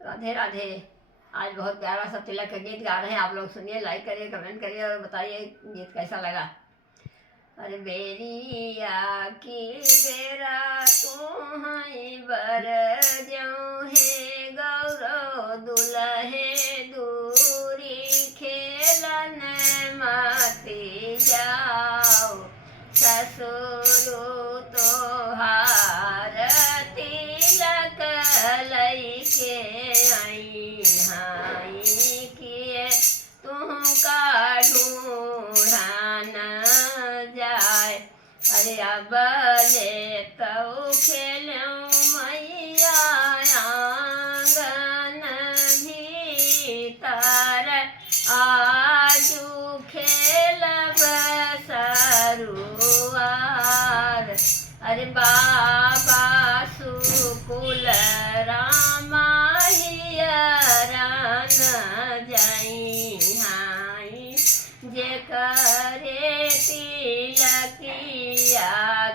राधे राधे। आज बहुत प्यारा सा तिलक का गीत गा रहे हैं, आप लोग सुनिए, लाइक करिए, कमेंट करिए और बताइए गीत कैसा लगा। अरे बेरिया की बेरा तू हई बर जऊ है गौरव दुलहे दूरी खेलन माती जाओ ससुरु तोहार तिलक लैके आई हाई किए तुमका ढूंढन जाए। अरे अब ले तो खेलूं मैया आंगन भीतर आजू खेलब सरुआर। अरे बाबा सुकुल रामा हियरन जाई हाई जे करे तिलकिया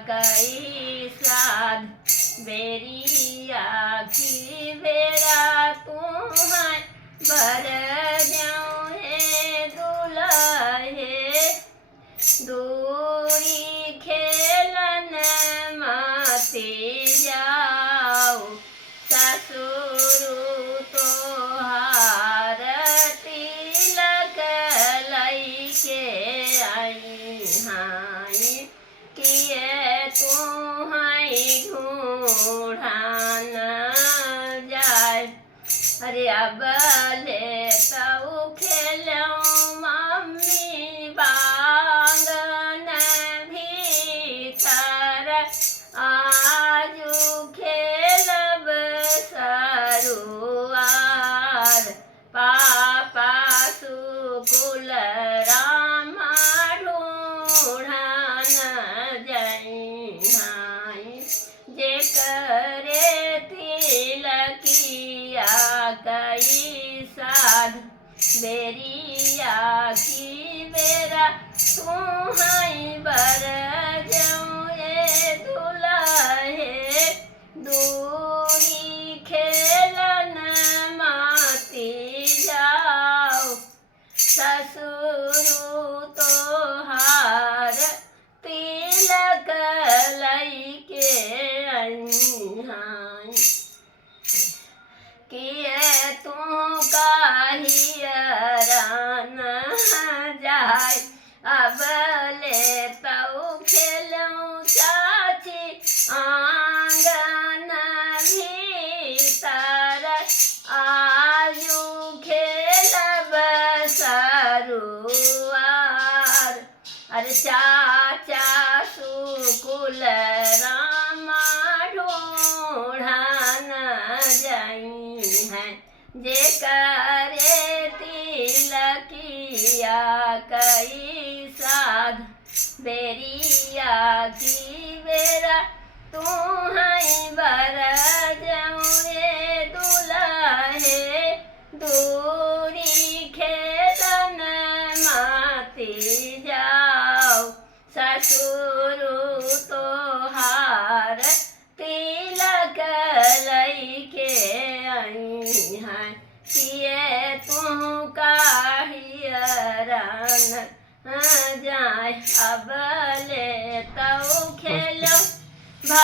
कई साध बेरिया की बेरा तुम्हार बर जाऊँ हे दुलहे दूरी खेलन माते जाओ ससुरु तोहार तिलक लैके आई हाई किए तुम्हारी ढूंढन जाए। अरे अब ले तो खेलूं मम्मी बांगन भीतर आजू खेलब सरुआर। पापा सुकुल रामा ढूंढन जाई हाई जे करे तिलकिया कई साध बेरिया की बेरा तुम्हारी बर जाऊँ ए दुलहे दूरी खेलन माती जाओ ससुरु तोहार तिलक लैके आई हाई किए तू काहियरन जाए। अब ले तो खेलूं चाची आंगन भीतर आजू खेलब सरुआर। अरे चाचा सुकुल रामा ढूंढन जाई हैं जे करे तिलकिया कई साध बेरिया की बेरा तुम्हारी बर जाऊँ ए दुलहे दूरी खेलन माती जाओ ससुरु तोहार तिलक लैके आई हैं किए तू काहियरन जाए। अब